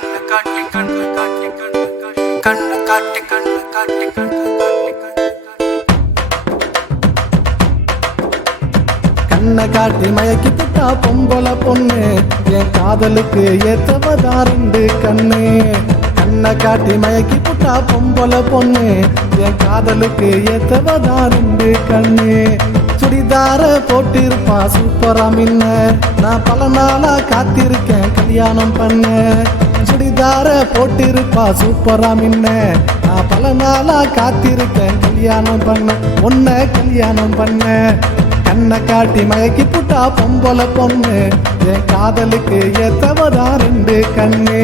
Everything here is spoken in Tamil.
கண்ணு காட்டி கண்ணு காட்டி கண்ணு காட்டி கண்ணு காட்டி கண்ணு காட்டி கண்ணு கண்ணை காட்டி மயக்கி புட்டா பொம்பளை பொண்ணு என் காதலுக்கு ஏத்தவதா ரெண்டு கண்ணு. கண்ணை காட்டி மயக்கி புட்டா பொம்பளை பொண்ணு என் காதலுக்கு ஏத்தவதா ரெண்டு கண்ணு. சுடிதார போட்டிருப்பா சூப்பரா மின்ன, நான் பல நாளா காத்திருக்கேன் கல்யாணம் பண்ண. சுடிதார போட்டிருப்பா சூப்பரா மின்ன, நான் பல நாளா காத்திருக்கேன் கல்யாணம் பண்ண, உன்னை கல்யாணம் பண்ண. கண்ணை காட்டி மயக்கி புட்டா பொம்பளை பொண்ணு என் காதலுக்கு ஏத்தவதா ரெண்டு கண்ணு.